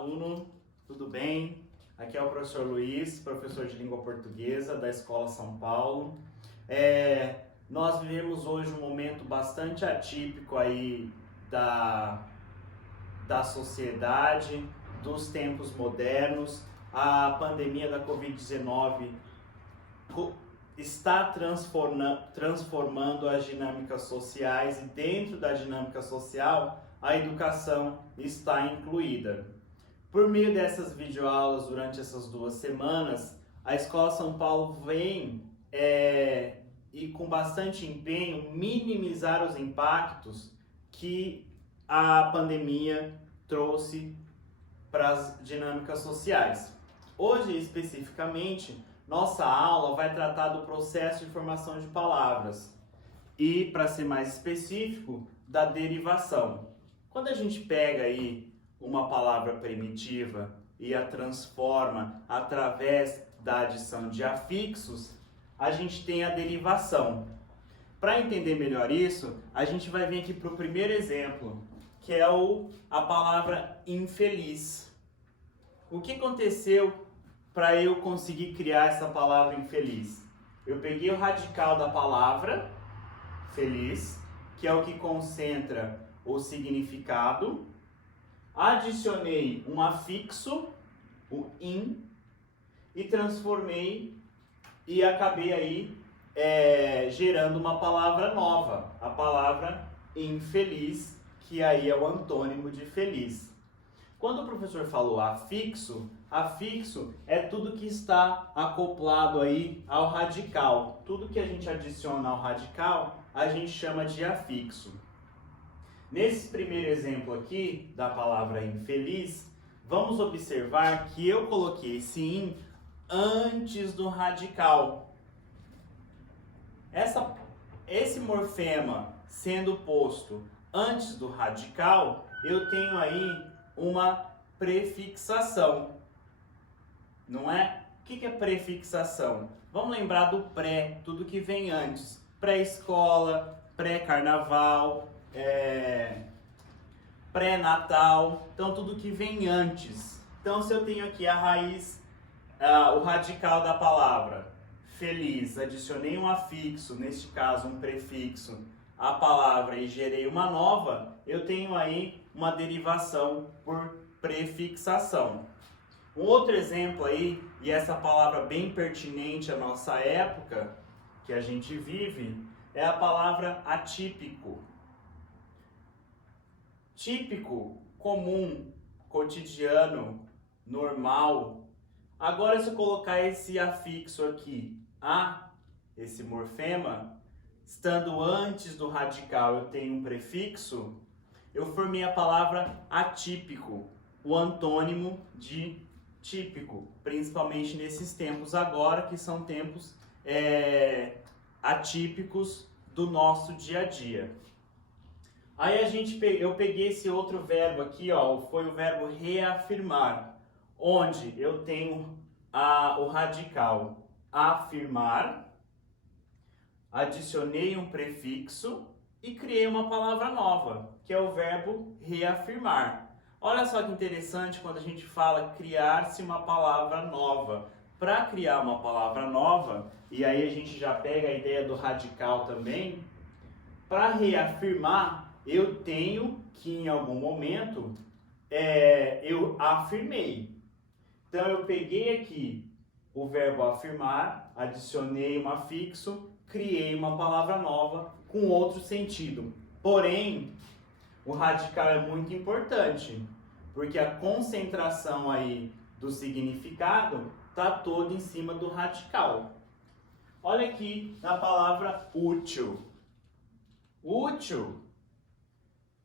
aluno, tudo bem? Aqui é o professor Luiz, professor de língua portuguesa da Escola São Paulo. Nós vivemos hoje um momento bastante atípico aí da sociedade, dos tempos modernos. A pandemia da Covid-19 está transformando as dinâmicas sociais, e dentro da dinâmica social a educação está incluída. Por meio dessas videoaulas durante essas 2 semanas, a Escola São Paulo vem e com bastante empenho minimizar os impactos que a pandemia trouxe para as dinâmicas sociais. Hoje, especificamente, nossa aula vai tratar do processo de formação de palavras e, para ser mais específico, da derivação. Quando a gente pega aí uma palavra primitiva e a transforma através da adição de afixos, a gente tem a derivação. Para entender melhor isso, a gente vai vir aqui para o primeiro exemplo, que é a palavra infeliz. O que aconteceu para eu conseguir criar essa palavra infeliz? Eu peguei o radical da palavra feliz, que é o que concentra o significado, adicionei um afixo, o in, e transformei e acabei aí gerando uma palavra nova, a palavra infeliz, que aí é o antônimo de feliz. Quando o professor falou afixo é tudo que está acoplado aí ao radical. Tudo que a gente adiciona ao radical, a gente chama de afixo. Nesse primeiro exemplo aqui, da palavra infeliz, vamos observar que eu coloquei esse in antes do radical. Esse morfema sendo posto antes do radical, eu tenho aí uma prefixação, não é? O que é prefixação? Vamos lembrar do pré, tudo que vem antes. Pré-escola, pré-carnaval, pré-natal, então tudo que vem antes. Então, se eu tenho aqui a raiz, o radical da palavra feliz, adicionei um afixo, neste caso um prefixo, a palavra e gerei uma nova, eu tenho aí uma derivação por prefixação. Um outro exemplo aí, e essa palavra bem pertinente à nossa época que a gente vive, é a palavra atípico. Típico, comum, cotidiano, normal. Agora, se eu colocar esse afixo aqui, esse morfema, estando antes do radical eu tenho um prefixo, eu formei a palavra atípico, o antônimo de típico, principalmente nesses tempos agora, que são tempos atípicos do nosso dia a dia. Aí eu peguei esse outro verbo aqui, foi o verbo reafirmar, onde eu tenho o radical afirmar, adicionei um prefixo e criei uma palavra nova, que é o verbo reafirmar. Olha só que interessante quando a gente fala criar-se uma palavra nova. Para criar uma palavra nova, e aí a gente já pega a ideia do radical também, para reafirmar, eu tenho que em algum momento eu afirmei. Então eu peguei aqui o verbo afirmar, adicionei um afixo, criei uma palavra nova com outro sentido. Porém, o radical é muito importante, porque a concentração aí do significado está toda em cima do radical. Olha aqui na palavra útil. Útil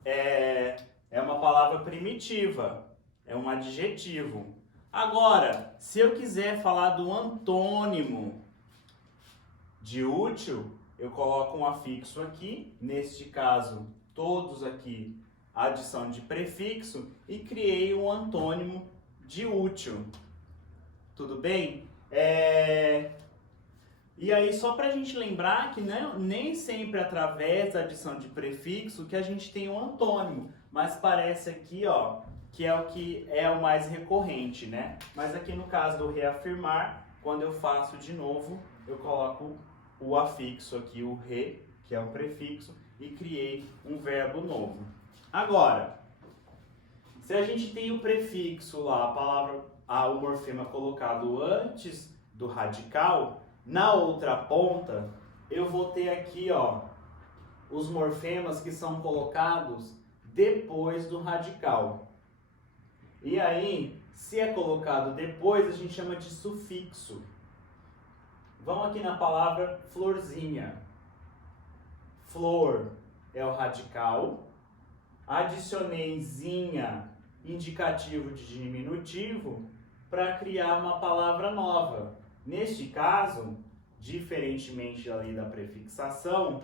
é uma palavra primitiva, é um adjetivo. Agora, se eu quiser falar do antônimo de útil, eu coloco um afixo aqui, neste caso, todos aqui, adição de prefixo, e criei um antônimo de útil. Tudo bem? E aí, só para a gente lembrar que nem sempre através da adição de prefixo que a gente tem um antônimo, mas parece aqui, que é o mais recorrente, né? Mas aqui no caso do reafirmar, quando eu faço de novo, eu coloco o afixo aqui, o re, que é um prefixo, e criei um verbo novo. Agora, se a gente tem o prefixo lá, o morfema colocado antes do radical, na outra ponta, eu vou ter aqui, ó, os morfemas que são colocados depois do radical. E aí, se é colocado depois, a gente chama de sufixo. Vamos aqui na palavra florzinha. Flor é o radical. Adicionei zinha, indicativo de diminutivo, para criar uma palavra nova. Neste caso, diferentemente ali da prefixação,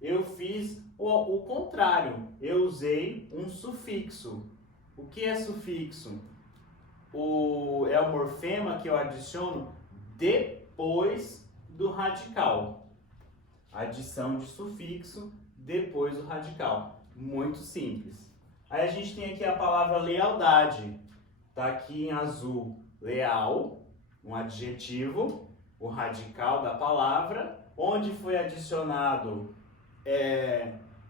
eu fiz o contrário. Eu usei um sufixo. O que é sufixo? É o morfema que eu adiciono depois do radical. Adição de sufixo depois do radical. Muito simples. Aí a gente tem aqui a palavra lealdade. Está aqui em azul, leal, um adjetivo, o radical da palavra, onde foi adicionado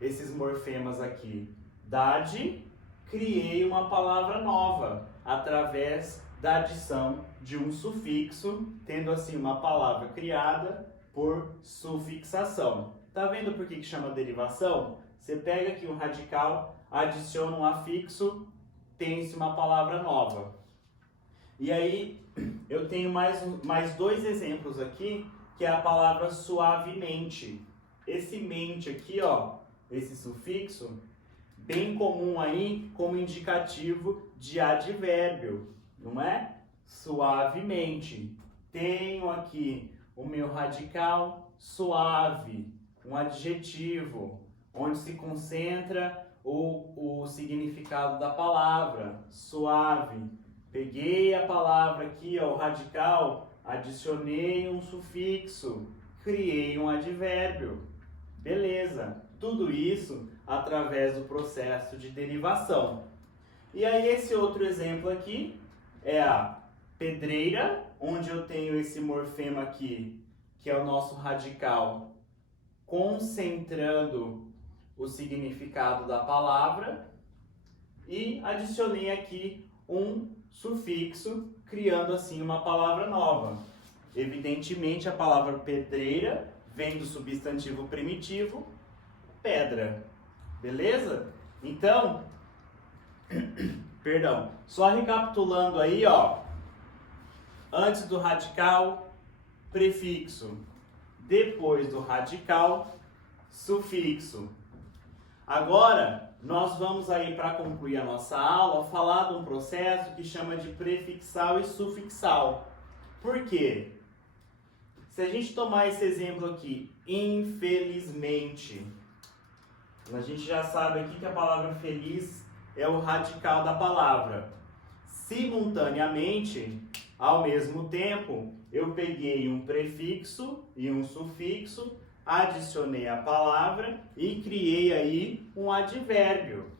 esses morfemas aqui. Dade, criei uma palavra nova, através da adição de um sufixo, tendo assim uma palavra criada por sufixação. Tá vendo por que chama derivação? Você pega aqui um radical, adiciona um afixo, tem-se uma palavra nova. E aí, eu tenho mais dois exemplos aqui, que é a palavra suavemente. Esse mente aqui, ó, esse sufixo, bem comum aí como indicativo de advérbio, não é? Suavemente. Tenho aqui o meu radical suave, um adjetivo, onde se concentra o significado da palavra, suave. Peguei a palavra aqui, ó, o radical, adicionei um sufixo, criei um advérbio. Beleza, tudo isso através do processo de derivação. E aí esse outro exemplo aqui é a pedreira, onde eu tenho esse morfema aqui, que é o nosso radical, concentrando o significado da palavra, e adicionei aqui um sufixo, criando assim uma palavra nova. Evidentemente a palavra pedreira vem do substantivo primitivo pedra. Beleza? Então, perdão, só recapitulando aí, ó, antes do radical, prefixo, depois do radical, sufixo. Agora, nós vamos aí, para concluir a nossa aula, falar de um processo que chama de prefixal e sufixal. Por quê? Se a gente tomar esse exemplo aqui, infelizmente, a gente já sabe aqui que a palavra feliz é o radical da palavra. Simultaneamente, ao mesmo tempo, eu peguei um prefixo e um sufixo, adicionei a palavra e criei aí um advérbio.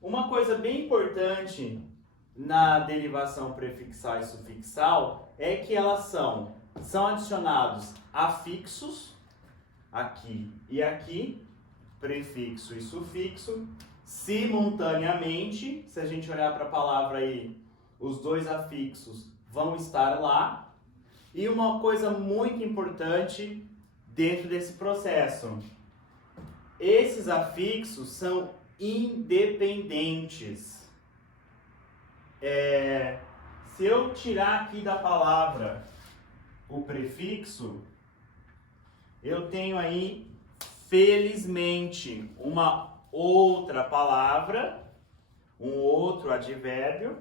Uma coisa bem importante na derivação prefixal e sufixal é que elas são adicionados afixos, aqui e aqui, prefixo e sufixo, simultaneamente. Se a gente olhar para a palavra aí, os dois afixos vão estar lá. E uma coisa muito importante dentro desse processo, esses afixos são independentes. Se eu tirar aqui da palavra o prefixo, eu tenho aí, felizmente, uma outra palavra, um outro advérbio,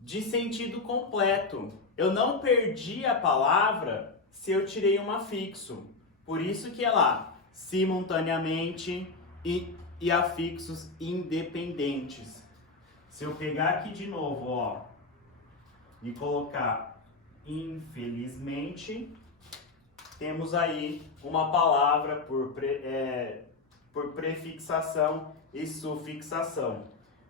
de sentido completo. Eu não perdi a palavra se eu tirei um afixo. Por isso que é lá, simultaneamente e afixos independentes. Se eu pegar aqui de novo, ó, e colocar infelizmente, temos aí uma palavra por prefixação e sufixação.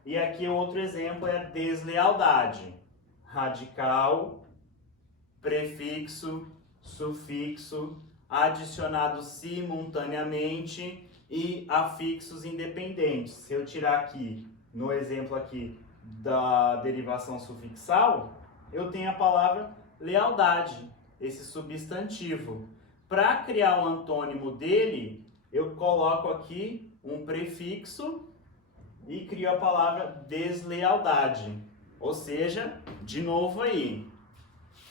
E aqui outro exemplo é a deslealdade. Radical, prefixo, sufixo, adicionados simultaneamente e afixos independentes. Se eu tirar aqui, no exemplo aqui da derivação sufixal, eu tenho a palavra lealdade, esse substantivo. Para criar o antônimo dele, eu coloco aqui um prefixo e crio a palavra deslealdade. Ou seja, de novo aí,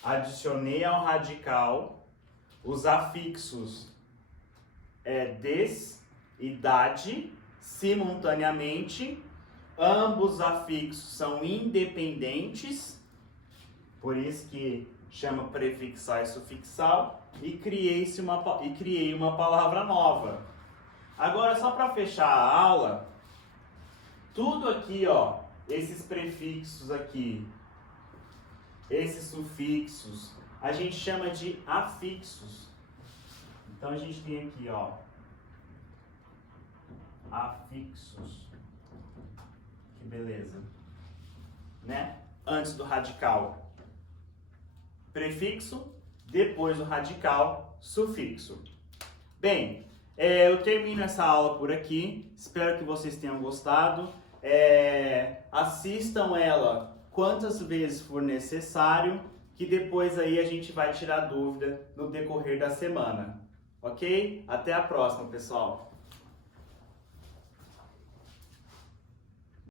adicionei ao radical os afixos des e dade simultaneamente. Ambos afixos são independentes, por isso que chama prefixar e sufixal, e criei uma palavra nova. Agora, só para fechar a aula, tudo aqui, ó, esses prefixos aqui, esses sufixos, a gente chama de afixos. Então a gente tem aqui, ó, afixos. Que beleza, né? Antes do radical, prefixo, depois do radical, sufixo. Bem, eu termino essa aula por aqui. Espero que vocês tenham gostado. Assistam ela quantas vezes for necessário, que depois aí a gente vai tirar dúvida no decorrer da semana. Ok? Até a próxima, pessoal!